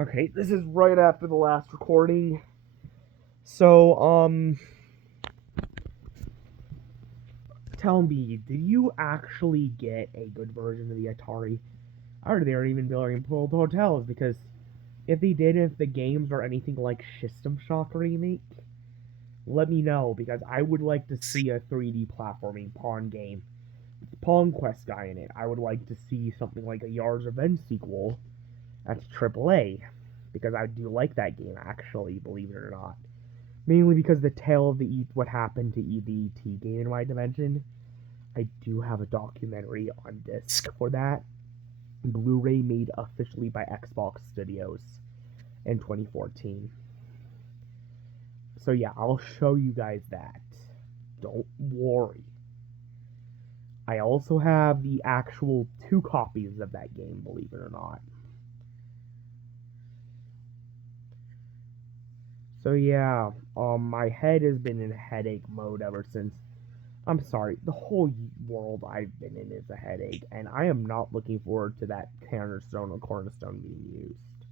Okay, this is right after the last recording. So, tell me, did you actually get a good version of the Atari? Are they even building hotels? Because if they did, if the games are anything like System Shock remake, let me know because I would like to see a 3D platforming Pong game, Pong Quest guy in it. I would like to see something like a Yars Revenge sequel. That's AAA because I do like that game actually, believe it or not. Mainly because the tale of what happened to the ET game in my dimension. I do have a documentary on disc for that. Blu-ray made officially by Xbox Studios in 2014. So yeah, I'll show you guys that. Don't worry. I also have the actual two copies of that game, believe it or not. So yeah, my head has been in headache mode ever since. I'm sorry, the whole world I've been in is a headache, and I am not looking forward to that cornerstone being used.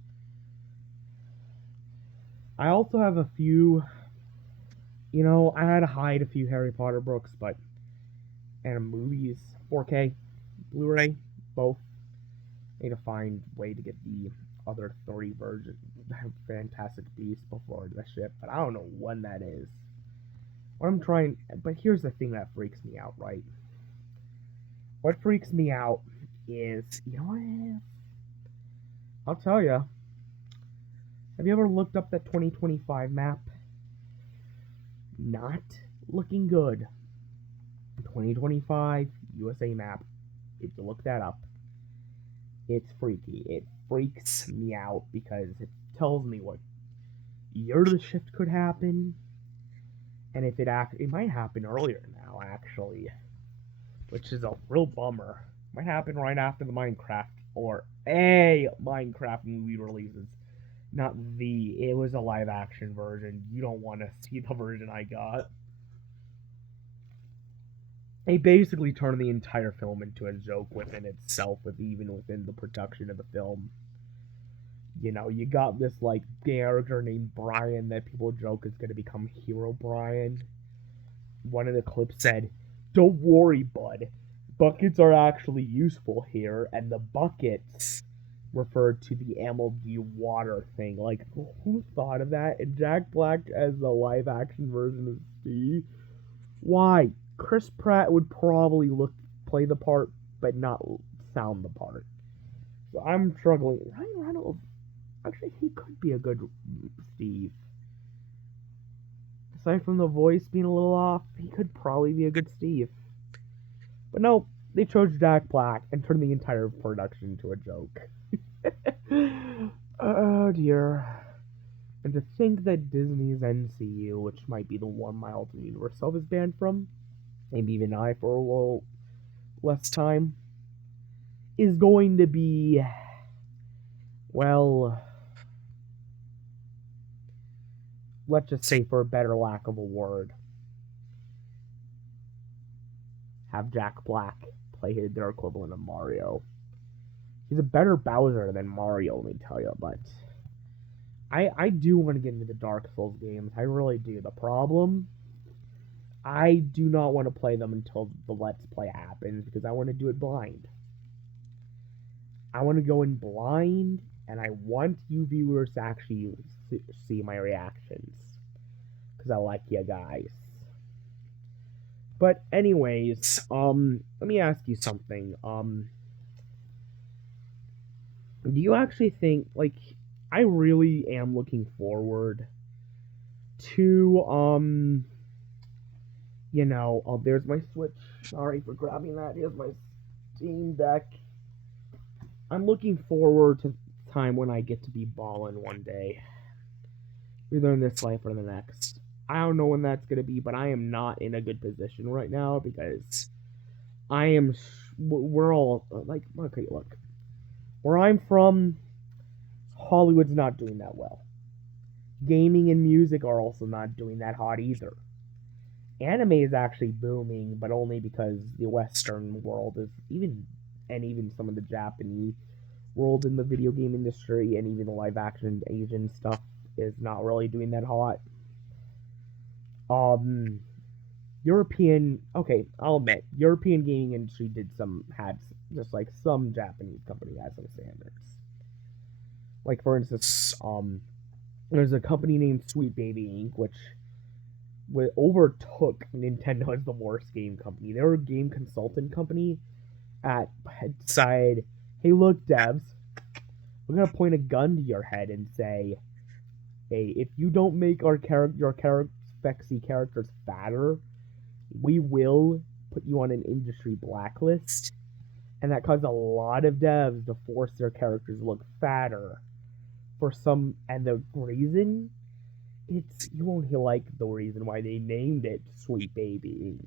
I also have a few, I had to hide a few Harry Potter books, but and movies, 4K, Blu-ray, both. I need to find a way to get the other three versions, Fantastic Beasts before the ship, but I don't know when that is. What I'm trying, but here's the thing that freaks me out, right? What freaks me out is, you know what? I'll tell you. Have you ever looked up that 2025 map? Not looking good. 2025 USA map. If you look that up, it's freaky. It freaks me out because it tells me what year the shift could happen, and if it might happen earlier now actually, which is a real bummer. Might happen right after the Minecraft or a Minecraft movie releases. Not the. It was a live action version. You don't want to see the version I got. They basically turned the entire film into a joke within itself, with even within the production of the film. You got this like character named Brian that people joke is gonna become Hero Brian. One of the clips said, "Don't worry, bud. Buckets are actually useful here, and the buckets referred to the MLG water thing. Like, who thought of that? And Jack Black as the live action version of Steve? Why? Chris Pratt would probably play the part, but not sound the part. So I'm struggling. Ryan Reynolds, actually, he could be a good Steve. Aside from the voice being a little off, he could probably be a good Steve. But no, they chose Jack Black and turned the entire production into a joke. Oh dear. And to think that Disney's NCU, which might be the one my alternate universe self is banned from, maybe even I for a little less time, is going to be, well, let's just say for a better lack of a word, have Jack Black play their equivalent of Mario. He's a better Bowser than Mario, let me tell you, but I do want to get into the Dark Souls games. I really do. The problem, I do not want to play them until the Let's Play happens because I want to do it blind. I want to go in blind, and I want you viewers to actually see my reactions because I like you guys. But anyways, let me ask you something. Do you actually think like I really am looking forward to oh, there's my Switch. Sorry for grabbing that. Here's my Steam Deck. I'm looking forward to the time when I get to be balling one day, either in this life or the next. I don't know when that's gonna be, but I am not in a good position right now because I am. We're all like, okay, look, where I'm from, Hollywood's not doing that well. Gaming and music are also not doing that hot either. Anime is actually booming, but only because the Western world is even, and even some of the Japanese world in the video game industry, and even the live action Asian stuff is not really doing that hot. Um, I'll admit, European gaming industry had just like some Japanese company had some standards. Like for instance, there's a company named Sweet Baby Inc., which overtook Nintendo as the worst game company. They were a game consultant company had decided, hey, look, devs, we're gonna point a gun to your head and say, hey, if you don't make your sexy characters fatter, we will put you on an industry blacklist. And that caused a lot of devs to force their characters to look fatter and the reason, you won't like the reason why they named it Sweet Baby Inc.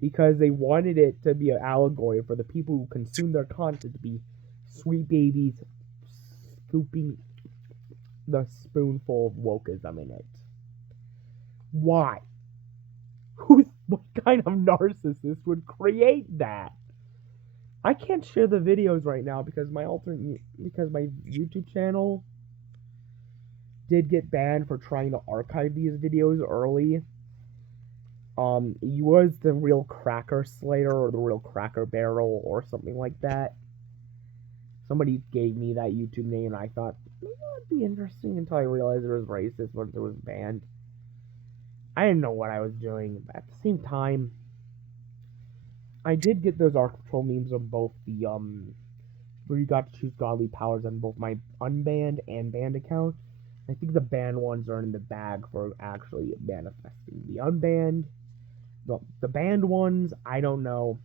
Because they wanted it to be an allegory for the people who consume their content to be sweet babies scooping the spoonful of wokeism in it. Why? What kind of narcissist would create that? I can't share the videos right now because my YouTube channel did get banned for trying to archive these videos early. He was the real Cracker Slayer or the real Cracker Barrel or something like that. Somebody gave me that YouTube name, and I thought maybe that'd be interesting until I realized it was racist once it was banned. I didn't know what I was doing, but at the same time, I did get those Arc Patrol memes on both the where you got to choose godly powers on both my unbanned and banned account. I think the banned ones are in the bag for actually manifesting. The banned ones, I don't know.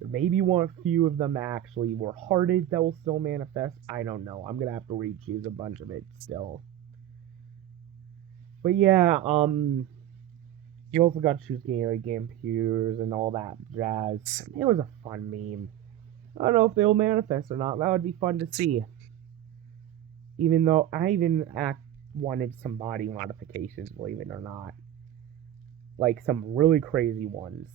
There may be a few of them that actually were hearted that will still manifest. I don't know. I'm gonna have to re-choose a bunch of it still. But yeah, you also got to choose game computers and all that jazz. It was a fun meme. I don't know if they'll manifest or not. That would be fun to see. Even though I wanted some body modifications, believe it or not. Like some really crazy ones.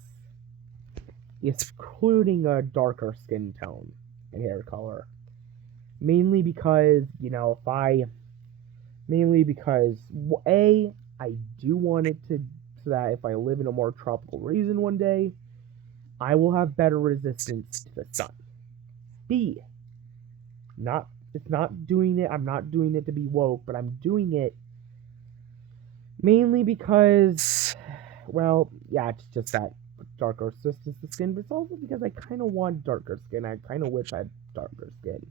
Including a darker skin tone and hair color. Mainly because, A, I do want it to, so that if I live in a more tropical region one day, I will have better resistance to the sun. B, I'm not doing it to be woke, but I'm doing it mainly because, well, yeah, it's just that darker resistance to skin, but it's also because I kind of want darker skin. I kind of wish I had darker skin,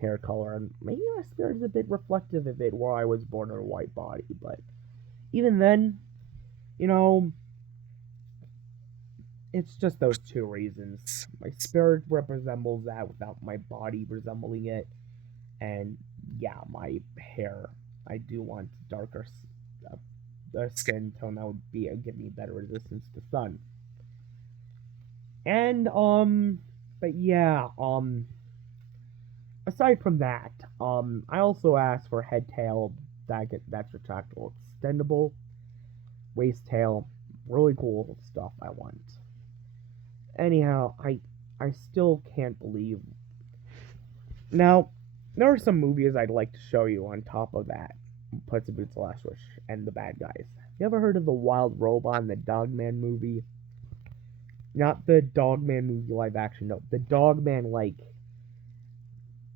hair color, and maybe my spirit is a bit reflective of it where I was born in a white body, but even then, you know, it's just those two reasons. My spirit resembles that without my body resembling it, and yeah, my hair. I do want darker skin tone that would give me better resistance to sun. And but yeah, aside from that, I also asked for head tail that's retractable, extendable, waist tail, really cool stuff I want. Anyhow, I still can't believe. Now, there are some movies I'd like to show you on top of that. Puss in Boots: Last Wish and The Bad Guys. You ever heard of the Wild Robot and the Dogman movie? Not the Dogman movie live action, no. The Dogman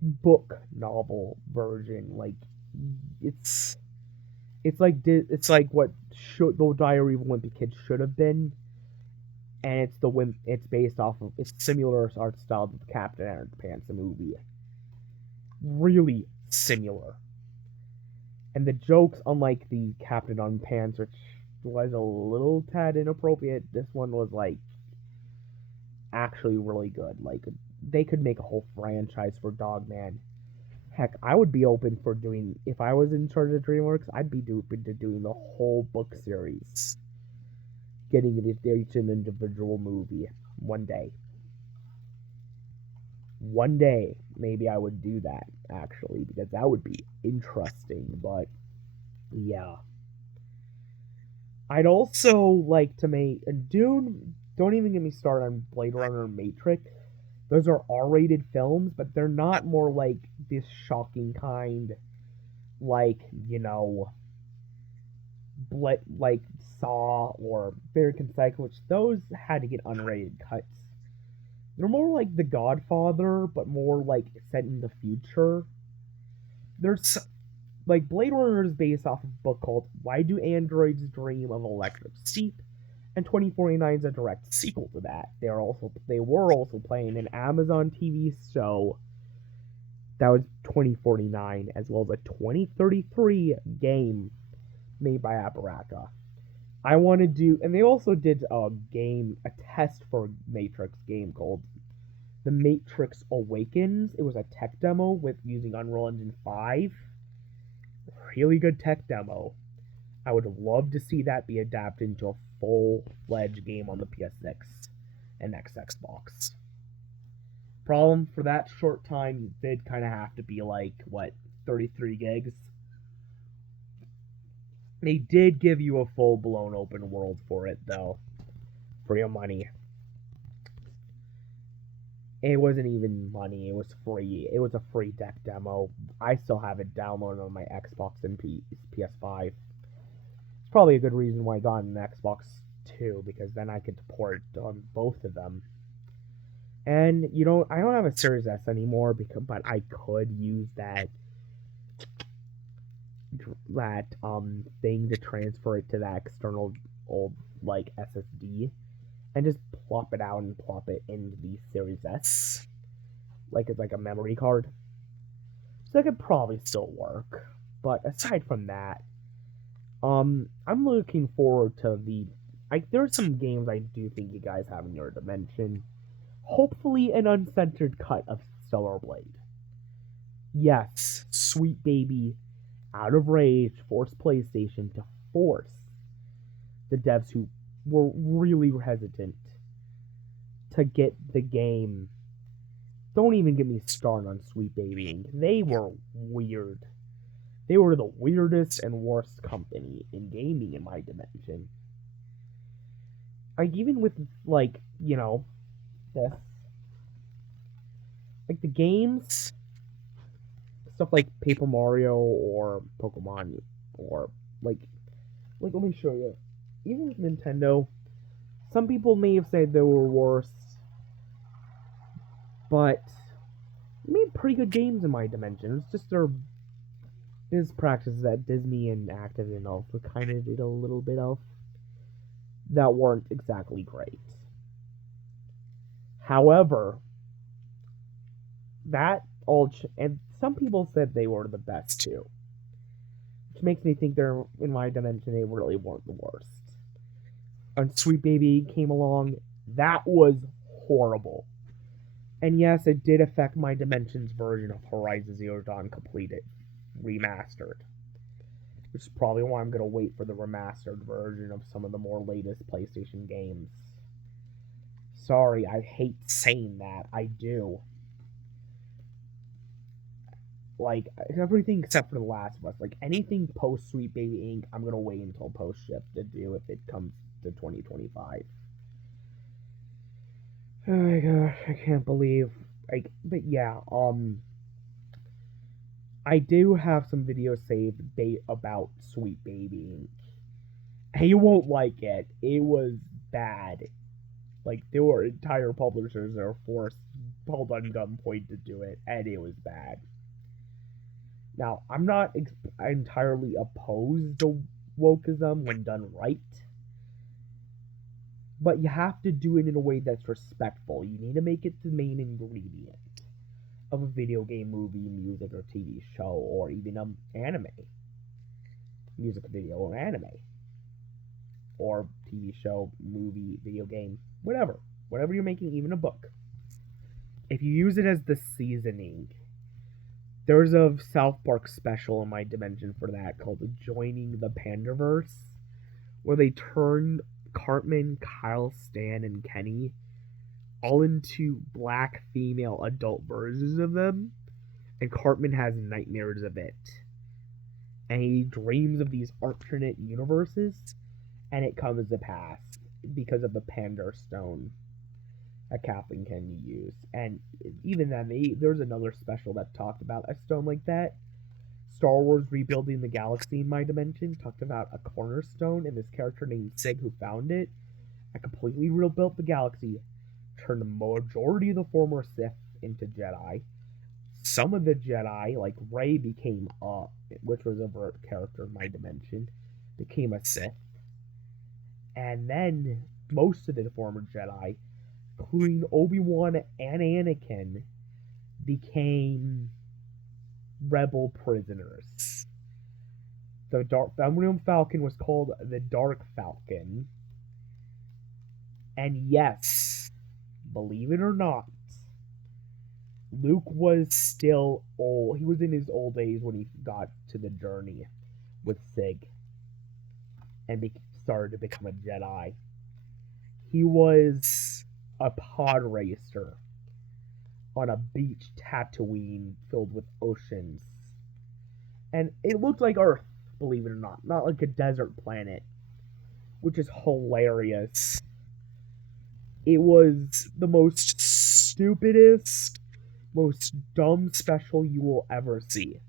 book novel version. It's it's like what the Diary of a Wimpy Kid should have been, and it's based off of it's similar art style to the Captain Underpants movie. Really similar. And the jokes, unlike the Captain Underpants, which was a little tad inappropriate, this one was actually really good. They could make a whole franchise for Dogman. Heck, I would be open for doing, if I was in charge of DreamWorks, I'd be open to doing the whole book series. Getting it into each an individual movie one day. One day, maybe I would do that, actually, because that would be interesting, but yeah. I'd also like to make Dune. Don't even get me started on Blade Runner and Matrix, Those are R-rated films, but they're not more like this shocking kind, like like Saw or American Psycho, which those had to get unrated cuts. They're more like The Godfather, but more like set in the future. There's like Blade Runner is based off of a book called Why Do Androids Dream of Electric Sheep, and 2049 is a direct sequel to that. They were also playing an Amazon TV show that was 2049, as well as a 2033 game made by Apparata. I want to do, and they also did a test for a Matrix game called The Matrix Awakens. It was a tech demo with using Unreal Engine 5. Really good tech demo. I would love to see that be adapted into a full-fledged game on the PS6 and next Xbox. Problem for that short time, you did kind of have to be like, what, 33 gigs? They did give you a full-blown open world for it, though, for your money. It wasn't even money, it was free. It was a free deck demo. I still have it downloaded on my Xbox and PS5. It's probably a good reason why I got an Xbox too, because then I could port it on both of them. And I don't have a Series S anymore, but I could use that thing to transfer it to that external old like SSD and just plop it out and plop it into the Series S, like it's like a memory card. So that could probably still work. But aside from that, I'm looking forward to there's some games I do think you guys have in your dimension. Hopefully an uncensored cut of Stellar Blade. Yes, Sweet Baby, out of rage, forced PlayStation to force the devs who were really hesitant to get the game. Don't even get me started on Sweet Baby Inc. They were weird. They were the weirdest and worst company in gaming in my dimension. Like, even with, this. Like, the games, stuff like Paper Mario or Pokemon, or, let me show you. Even with Nintendo, some people may have said they were worse, but they made pretty good games in my dimension. It's just their business practices that Disney and Activision also kind of did a little bit of that weren't exactly great. However, that and some people said they were the best too, which makes me think they're in my dimension they really weren't the worst. And Sweet Baby came along, that was horrible. And yes, it did affect my dimension's version of Horizon Zero Dawn Completed, remastered. Which is probably why I'm going to wait for the remastered version of some of the more latest PlayStation games. Sorry, I hate saying that. I do. Like, everything except for The Last of Us. Like, anything post Sweet Baby Inc., I'm going to wait until post-ship to do if it comes to 2025. Oh my gosh, I can't believe. But yeah, I do have some videos saved about Sweet Baby Inc. And you won't like it. It was bad. Like, there were entire publishers that were forced, held on gunpoint to do it, and it was bad. Now, I'm not entirely opposed to wokeism when done right, but you have to do it in a way that's respectful. You need to make it the main ingredient of a video game, movie, music, or TV show, or even an anime. Music video or anime. Or TV show, movie, video game, whatever. Whatever you're making, even a book. If you use it as the seasoning, there's a South Park special in my dimension for that called Joining the Pandaverse, where they turn Cartman, Kyle, Stan, and Kenny all into black female adult versions of them, and Cartman has nightmares of it. And he dreams of these alternate universes, and it comes to pass because of the Panda Stone. a Catling can you use. And even then, there's another special that talked about a stone like that. Star Wars Rebuilding the Galaxy in my dimension talked about a cornerstone and this character named Sig who found it. I completely rebuilt the galaxy, turned the majority of the former Sith into Jedi. Some of the Jedi, like Rey, became which was a vert character in my dimension, became a Sith. And then most of the former Jedi, including Obi-Wan and Anakin, became rebel prisoners. The Millennium Falcon was called the Dark Falcon. And yes, believe it or not, Luke was still old. He was in his old age when he got to the journey with Sig and started to become a Jedi. He was a pod racer on a beach Tatooine filled with oceans. And it looked like Earth, believe it or not like a desert planet, which is hilarious. It was the most stupidest, most dumb special you will ever see.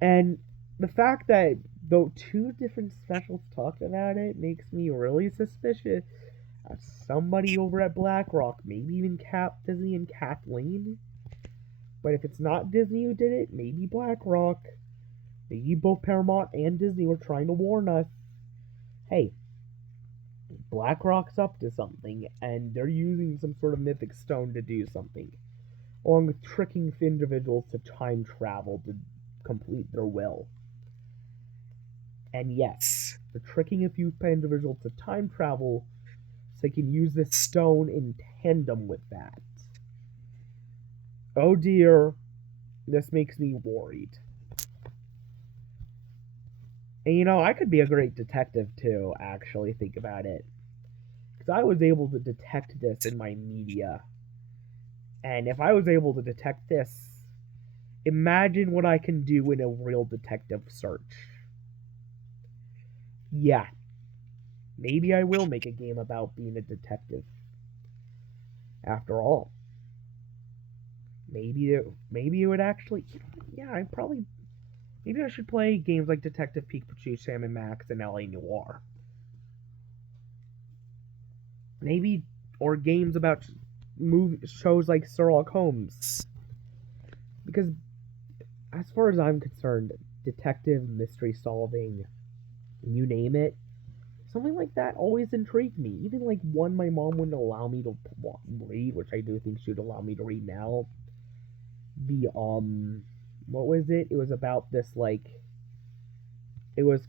And the fact that though two different specials talked about it makes me really suspicious of somebody over at BlackRock, maybe even Disney and Kathleen. But if it's not Disney who did it, maybe BlackRock. Maybe both Paramount and Disney were trying to warn us. Hey, BlackRock's up to something, and they're using some sort of mythic stone to do something, along with tricking individuals to time travel to complete their will. And yes, they're tricking a few individuals to time travel so they can use this stone in tandem with that. Oh dear, this makes me worried. And I could be a great detective too, actually, think about it. Because I was able to detect this in my media. And if I was able to detect this, imagine what I can do in a real detective search. Yeah, maybe I will make a game about being a detective. After all, maybe it would actually. Yeah, I probably. Maybe I should play games like Detective Pikachu, Sam and Max, and LA Noire. Maybe, or games about shows like Sherlock Holmes. Because, as far as I'm concerned, detective, mystery solving, you name it, something like that always intrigued me. Even like one my mom wouldn't allow me to read, which I do think she would allow me to read now. The what was it? It was about this it was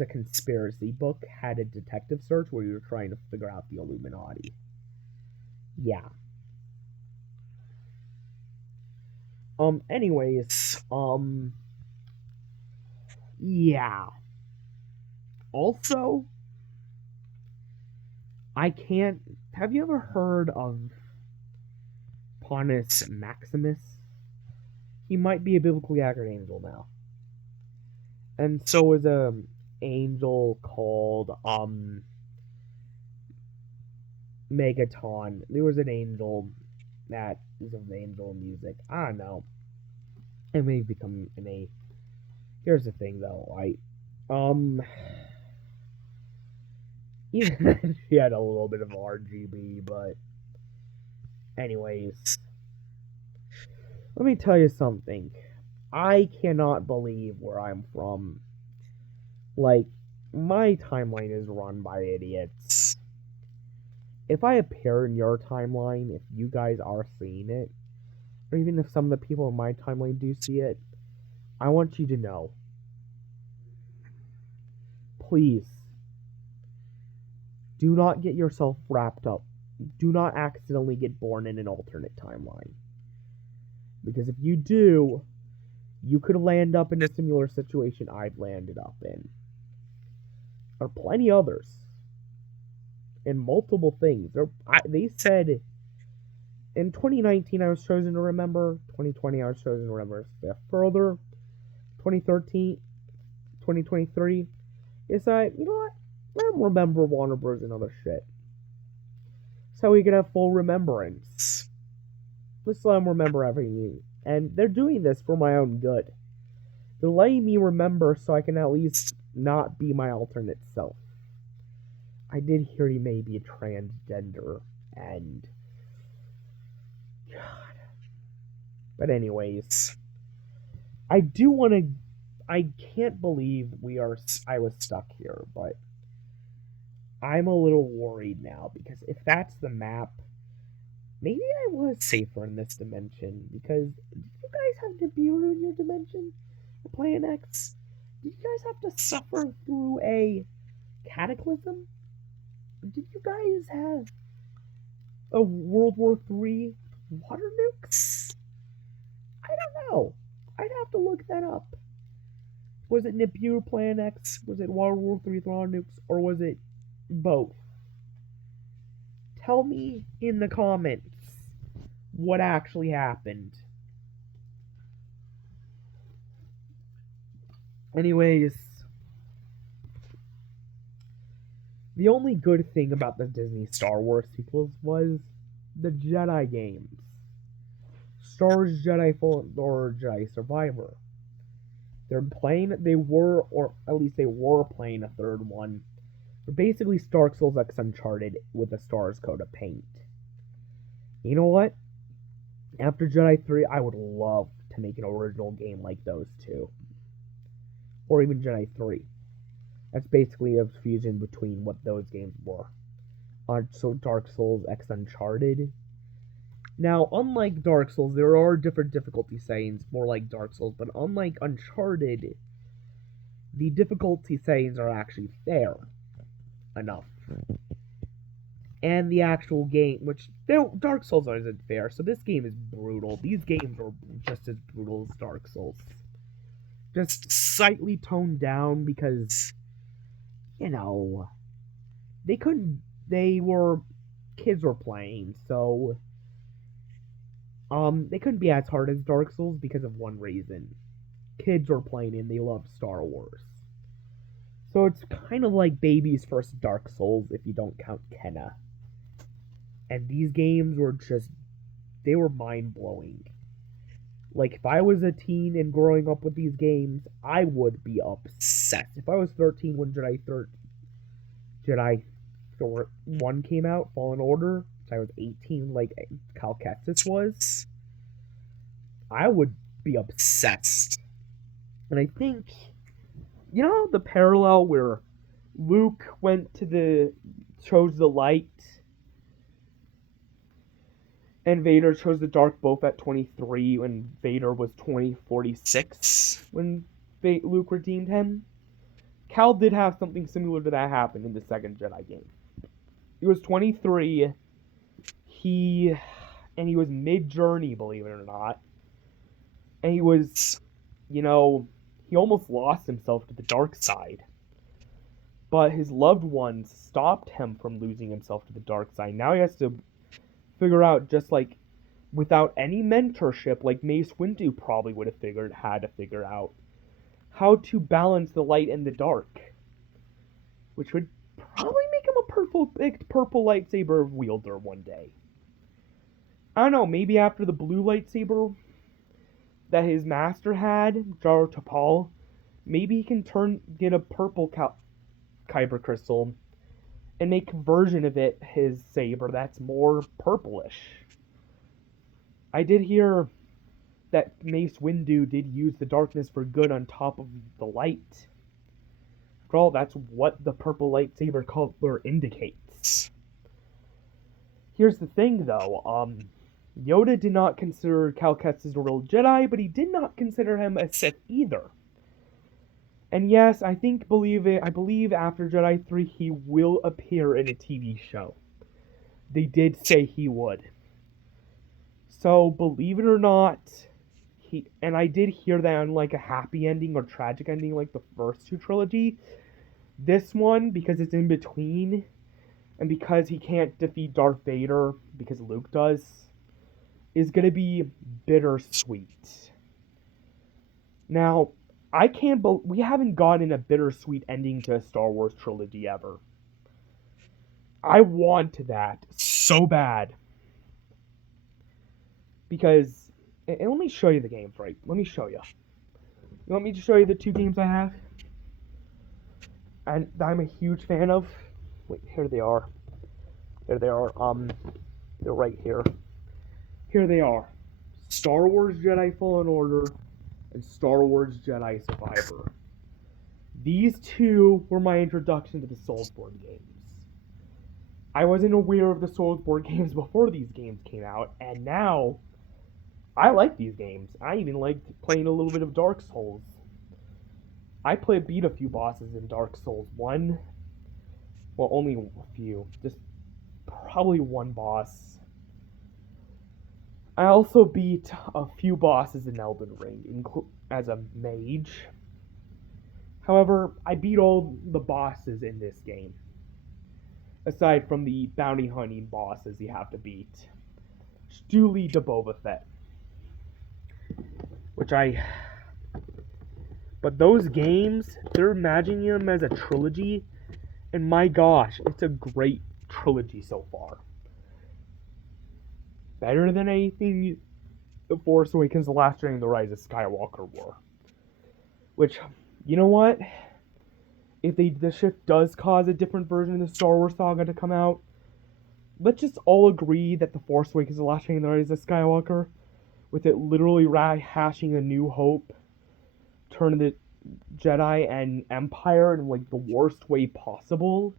a conspiracy book, had a detective search where you were trying to figure out the Illuminati. Yeah. Anyways, yeah. Also, I can't. Have you ever heard of Pontus Maximus? He might be a biblically accurate angel now. And so is a angel called Megaton. There was an angel that is an angel music. I don't know. It may become an A. Here's the thing though, even then she had a little bit of RGB, but anyways. Let me tell you something. I cannot believe where I'm from. Like, my timeline is run by idiots. If I appear in your timeline, if you guys are seeing it, or even if some of the people in my timeline do see it, I want you to know. Please, do not get yourself wrapped up. Do not accidentally get born in an alternate timeline. Because if you do, you could land up in a similar situation I've landed up in. There are plenty others. And multiple things. They said in 2019 I was chosen to remember, 2020 I was chosen to remember. Further, 2013, 2023, is that, you know what? I don't remember Warner Bros. And other shit. so we can have full remembrance. Let's let them remember everything. And they're doing this for my own good. They're letting me remember so I can at least not be my alternate self. I did hear he may be a transgender, and but anyways, I do want to. I can't believe I was stuck here, but I'm a little worried now because if that's the map, maybe I was safer in this dimension. Because did you guys have Nibiru in your dimension? Or Plan X? Did you guys have to suffer through a cataclysm? Did you guys have a World War III water nukes? I don't know. I'd have to look that up. Was it Nibiru Plan X? Was it World War III water nukes? Or was it both? Tell me in the comments what actually happened. Anyways, the only good thing about the Disney Star Wars sequels was the Jedi games. Star Wars Jedi Fallen or Jedi Survivor. They were playing a third one. But basically Dark Souls X Uncharted with a Stars coat of paint. You know what? After Jedi 3, I would love to make an original game like those two. Or even Jedi 3. That's basically a fusion between what those games were. So Dark Souls X Uncharted. Now, unlike Dark Souls, there are different difficulty settings, more like Dark Souls, but unlike Uncharted, the difficulty settings are actually fair enough. And the actual game, which Dark Souls isn't fair, so this game is brutal. These games are just as brutal as Dark Souls. Just slightly toned down because, kids were playing, so they couldn't be as hard as Dark Souls because of one reason. Kids were playing and they love Star Wars. So it's kind of like baby's first Dark Souls if you don't count Kenna. And these games were they were mind-blowing. Like, if I was a teen and growing up with these games, I would be obsessed. If I was 13 when Jedi 1 came out, Fallen Order, I was 18 like Cal Kestis was, I would be obsessed. And I think, the parallel where Luke chose the light and Vader chose the dark both at 23 when Vader was 46 when Luke redeemed him. Cal did have something similar to that happen in the second Jedi game. He was 23. He was mid-journey, believe it or not. And he was, he almost lost himself to the dark side. But his loved ones stopped him from losing himself to the dark side. Now he has to figure out, just like without any mentorship, like Mace Windu probably would have had to figure out how to balance the light and the dark, which would probably make him a purple lightsaber wielder one day. I don't know, maybe after the blue lightsaber that his master had, Jaro Tapal, maybe he can get a purple kyber crystal and make a version of it his saber that's more purplish. I did hear that Mace Windu did use the darkness for good on top of the light. After all, that's what the purple lightsaber color indicates. Here's the thing, though. Yoda did not consider Cal Kestis a real Jedi, but he did not consider him a Sith either. And yes, I believe after Jedi 3 he will appear in a TV show. They did say he would. So, believe it or not, and I did hear that on like a happy ending or tragic ending like the first two trilogy, this one, because it's in between, and because he can't defeat Darth Vader, because Luke does, is going to be bittersweet. Now, we haven't gotten a bittersweet ending to a Star Wars trilogy ever. I want that so bad because, and let me show you the games, right? Let me show you. You want me to show you the two games I have and that I'm a huge fan of? Wait, here they are. Here they are. They're right here. Here they are. Star Wars Jedi Fallen Order and Star Wars Jedi Survivor. These two were my introduction to the Soulsborne games. I wasn't aware of the Soulsborne games before these games came out, and now I like these games. I even liked playing a little bit of Dark Souls. I beat a few bosses in Dark Souls 1. Well, only a few. Just probably one boss. I also beat a few bosses in Elden Ring as a mage. However, I beat all the bosses in this game. Aside from the bounty hunting bosses you have to beat. Which do lead to Boba Fett. Which I... But those games, they're imagining them as a trilogy. And my gosh, it's a great trilogy so far. Better than anything The Force Awakens, The Last Jedi, and The Rise of Skywalker were. Which, you know what? If the shift does cause a different version of the Star Wars saga to come out, let's just all agree that The Force Awakens, The Last Jedi, and The Rise of Skywalker, with it literally hashing A New Hope, Turn of the Jedi, and Empire in like the worst way possible,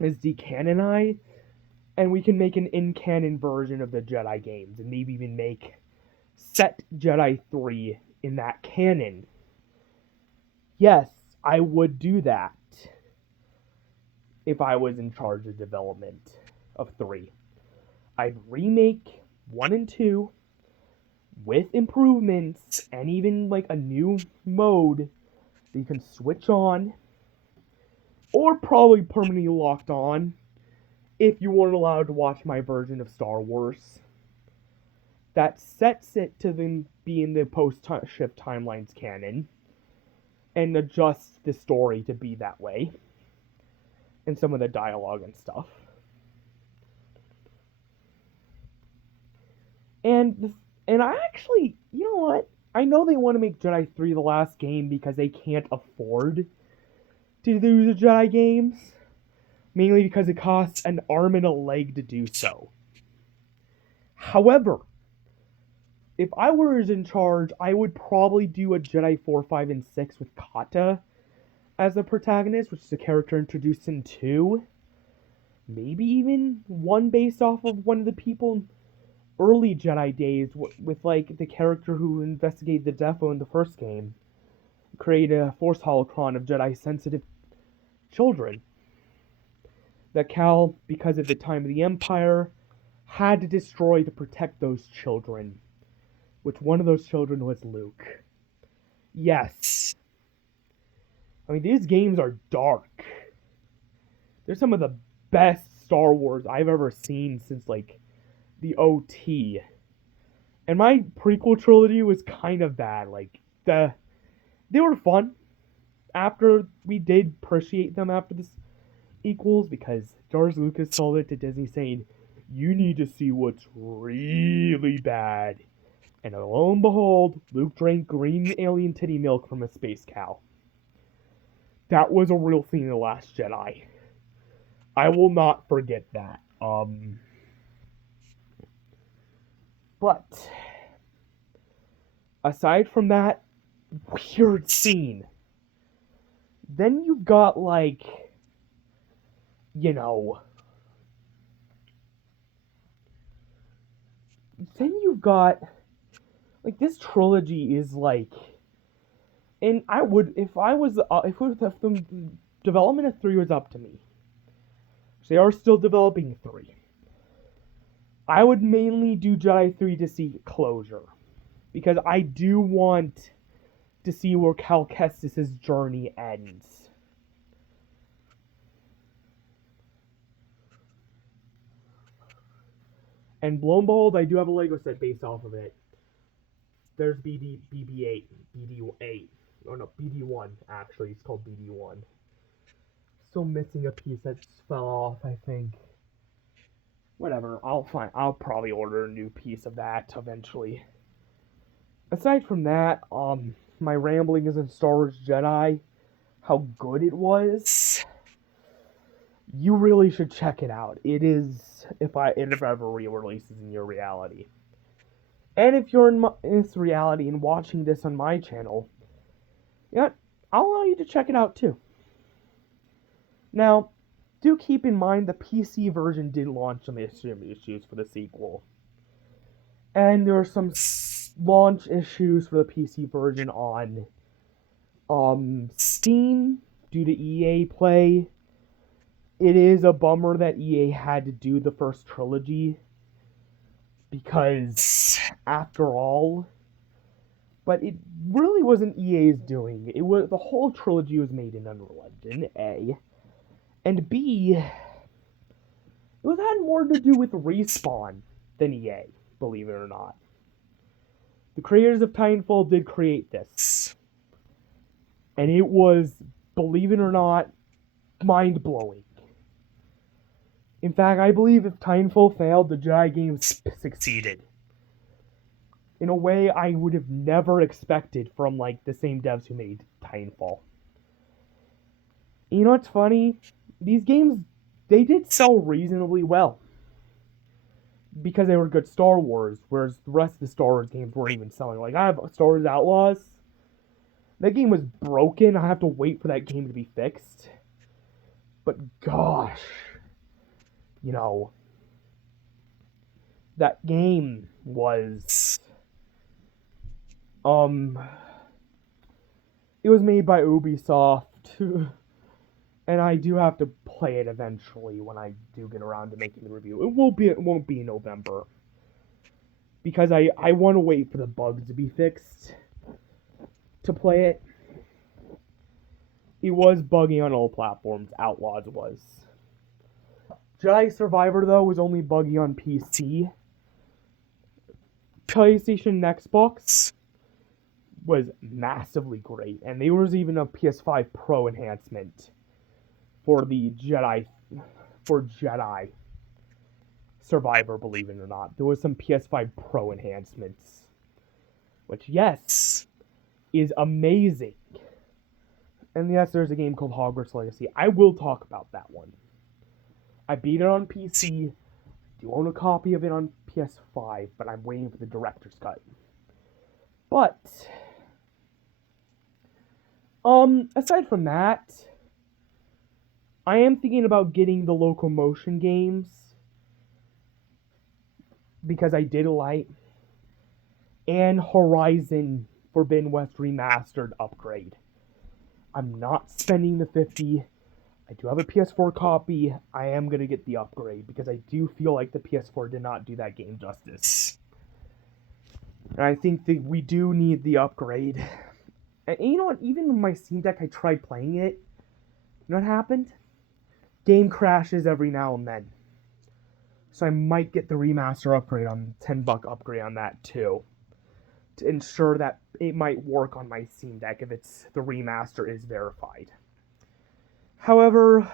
is decanonized, and we can make an in-canon version of the Jedi games, and maybe even make Set Jedi 3 in that canon. Yes, I would do that if I was in charge of development of 3. I'd remake 1 and 2 with improvements and even like a new mode that you can switch on or probably permanently locked on if you weren't allowed to watch my version of Star Wars. That sets it to then be in the post-shift timelines canon and adjusts the story to be that way and some of the dialogue and stuff. And I actually, you know what? I know they want to make Jedi 3 the last game because they can't afford to do the Jedi games. Mainly because it costs an arm and a leg to do so. However, if I was in charge, I would probably do a Jedi 4, 5, and 6 with Kata as the protagonist, which is a character introduced in 2. Maybe even one based off of one of the people early Jedi days with like the character who investigated the defo in the first game. Create a Force holocron of Jedi sensitive children that Cal, because of the time of the Empire, had to destroy to protect those children. Which one of those children was Luke. Yes. I mean, these games are dark. They're some of the best Star Wars I've ever seen since like the OT. And my prequel trilogy was kind of bad. Like they were fun after we did appreciate them after this equals because George Lucas sold it to Disney saying, you need to see what's really bad. And lo and behold, Luke drank green alien titty milk from a space cow. That was a real thing in The Last Jedi. I will not forget that. But aside from that weird scene, then you've got like, you know, then you've got like this trilogy is like, and I would if the development of 3 was up to me, they are still developing 3. I would mainly do Jedi 3 to see closure. Because I do want to see where Cal Kestis' journey ends. And lo and behold, I do have a Lego set based off of it. There's BB8. BD8. Oh no, BD1 actually. It's called BD1. Still missing a piece that fell off, I think. Whatever, I'll probably order a new piece of that eventually. Aside from that, my ramblings in Star Wars Jedi, how good it was. You really should check it out. It is if it ever re-releases in your reality. And if you're in this reality and watching this on my channel, yeah, I'll allow you to check it out too. Now, do keep in mind the PC version did launch some issues for the sequel. And there are some launch issues for the PC version on Steam due to EA Play. It is a bummer that EA had to do the first trilogy because, after all, but it really wasn't EA's doing. It was the whole trilogy was made in Unreal Engine, A, and B, it had more to do with Respawn than EA, believe it or not. The creators of Titanfall did create this, and it was, believe it or not, mind-blowing. In fact, I believe if Titanfall failed, the Jedi games succeeded. In a way I would have never expected from, like, the same devs who made Titanfall. You know what's funny? These games, they did sell reasonably well. Because they were good Star Wars, whereas the rest of the Star Wars games weren't even selling. Like, I have Star Wars Outlaws. That game was broken. I have to wait for that game to be fixed. But gosh, you know, that game was, it was made by Ubisoft, and I do have to play it eventually when I do get around to making the review. It won't be in November, because I want to wait for the bugs to be fixed to play it. It was buggy on all platforms. Outlaws was. Jedi Survivor, though, was only buggy on PC. PlayStation and Xbox was massively great, and there was even a PS5 Pro enhancement for the Jedi Survivor, believe it or not. There was some PS5 Pro enhancements, which, yes, is amazing. And yes, there's a game called Hogwarts Legacy. I will talk about that one. I beat it on PC. I do own a copy of it on PS5, but I'm waiting for the director's cut. But aside from that, I am thinking about getting the Locomotion games because I did like, and Horizon Forbidden West Remastered upgrade. I'm not spending the $50. I do have a PS4 copy. I am going to get the upgrade because I do feel like the PS4 did not do that game justice. And I think that we do need the upgrade. And you know what? Even on my Steam Deck, I tried playing it. You know what happened? Game crashes every now and then. So I might get the remaster upgrade on $10 upgrade on that too, to ensure that it might work on my Steam Deck if the remaster is verified. However,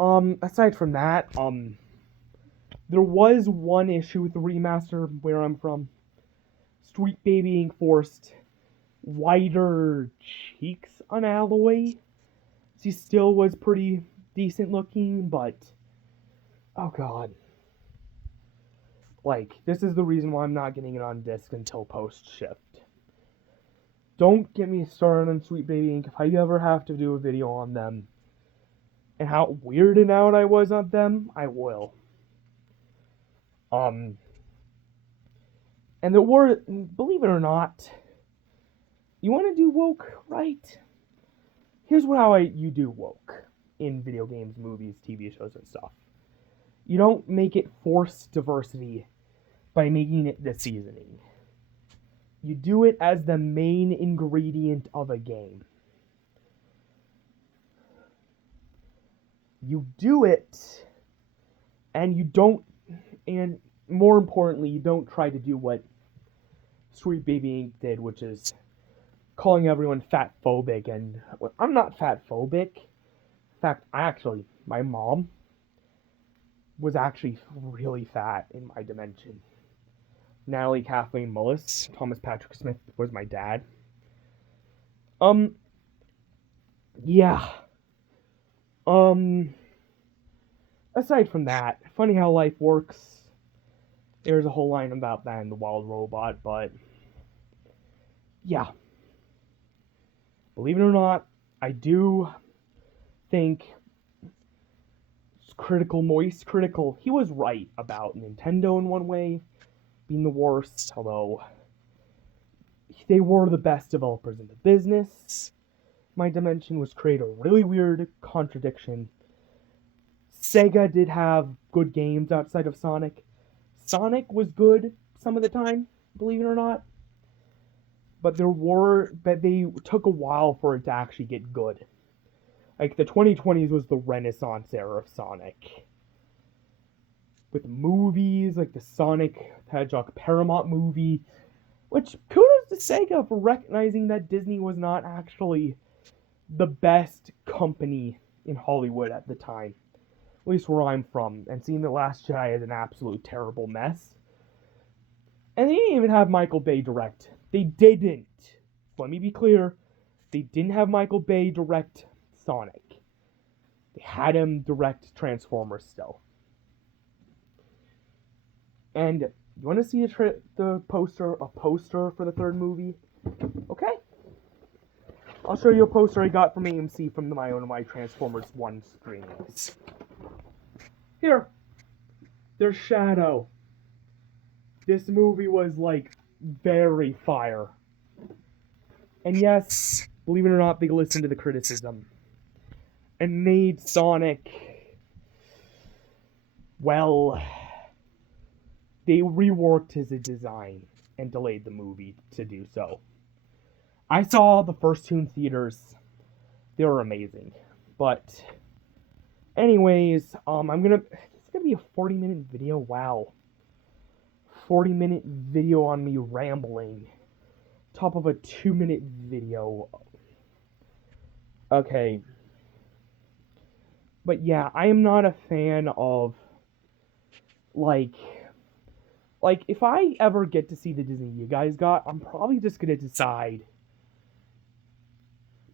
aside from that, there was one issue with the remaster where I'm from. Sweet Baby being forced whiter cheeks on Alloy. She still was pretty decent looking, but oh god. Like, this is the reason why I'm not getting it on disc until post-shift. Don't get me started on Sweet Baby Inc. If I ever have to do a video on them and how weirded out I was on them, I will. And there were, believe it or not, you want to do woke, right? Here's how you do woke in video games, movies, TV shows, and stuff. You don't make it forced diversity by making it the seasoning. You do it as the main ingredient of a game. You do it, and you don't, and more importantly, you don't try to do what Sweet Baby Inc. did, which is calling everyone fat phobic. And I'm not fat phobic. In fact, my mom was actually really fat in my dimension. Natalie Kathleen Mullis, Thomas Patrick Smith was my dad. Um, yeah. Um, aside from that, funny how life works. There's a whole line about that in The Wild Robot, but yeah. Believe it or not, I do think critical. He was right about Nintendo in one way being the worst, although they were the best developers in the business. My dimension was create a really weird contradiction. Sega did have good games outside of Sonic. Sonic was good some of the time, believe it or not. But they took a while for it to actually get good. Like the 2020s was the Renaissance era of Sonic. With movies like the Sonic Hedgehog Paramount movie, which kudos to Sega for recognizing that Disney was not actually the best company in Hollywood at the time. At least where I'm from, and seeing The Last Jedi as an absolute terrible mess. And they didn't even have Michael Bay direct. They didn't. Let me be clear. They didn't have Michael Bay direct Sonic. They had him direct Transformers still. And you want to see a poster for the third movie? Okay. I'll show you a poster I got from AMC from my Transformers 1 screenings. Here. There's Shadow. This movie was, like, very fire. And yes, believe it or not, they listened to the criticism. And made Sonic... Well... They reworked his design and delayed the movie to do so. I saw the first two in theaters. They were amazing. But... Anyways, it's gonna be a 40-minute video. Wow. 40-minute video on me rambling. Top of a 2-minute video. Okay. But yeah, I am not a fan of, like, if I ever get to see the Disney you guys got, I'm probably just gonna decide,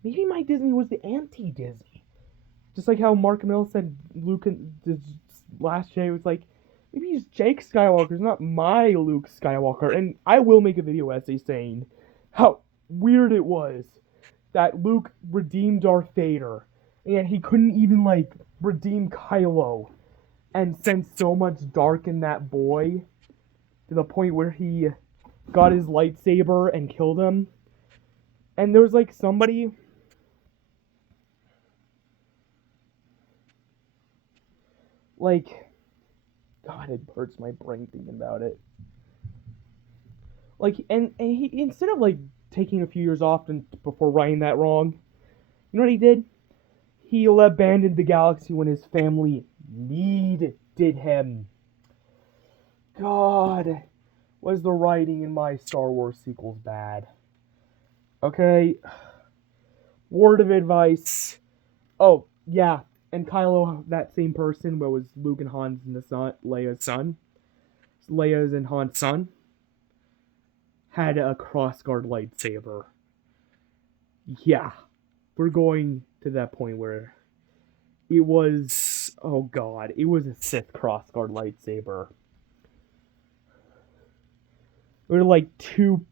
maybe my Disney was the anti-Disney. Just like how Mark Hamill said Luke and the Last Jedi was like, maybe he's Jake Skywalker's not my Luke Skywalker. And I will make a video essay saying how weird it was that Luke redeemed Darth Vader, and he couldn't even, like, redeem Kylo, and sent so much dark in that boy to the point where he got his lightsaber and killed him. And there was, like, somebody... Like... God, it hurts my brain thinking about it. Like, and he, instead of, like, taking a few years off before writing that wrong, you know what he did? He abandoned the galaxy when his family needed him. God, was the writing in my Star Wars sequels bad? Okay. Word of advice. Oh, yeah. And Kylo, that same person, where was Luke and Han's and Leia's son. Leia's and Han's son. Had a crossguard lightsaber. Yeah. We're going to that point where it was, oh god, it was a Sith crossguard lightsaber. There were like two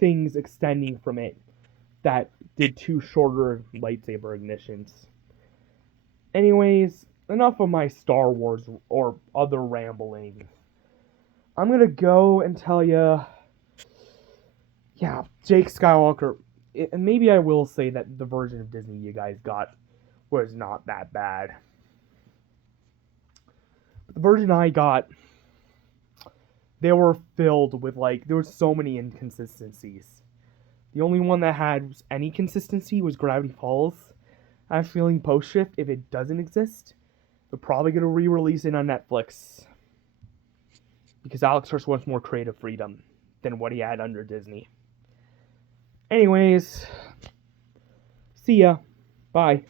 things extending from it that did two shorter lightsaber ignitions. Anyways, enough of my Star Wars or other ramblings. I'm gonna go and tell you, yeah, Jake Skywalker, and maybe I will say that the version of Disney you guys got was not that bad. But the version I got, they were filled with, like, there were so many inconsistencies. The only one that had any consistency was Gravity Falls. I have a feeling Post-Shift, if it doesn't exist, they're probably going to re-release it on Netflix. Because Alex Hirsch wants more creative freedom than what he had under Disney. Anyways, see ya. Bye.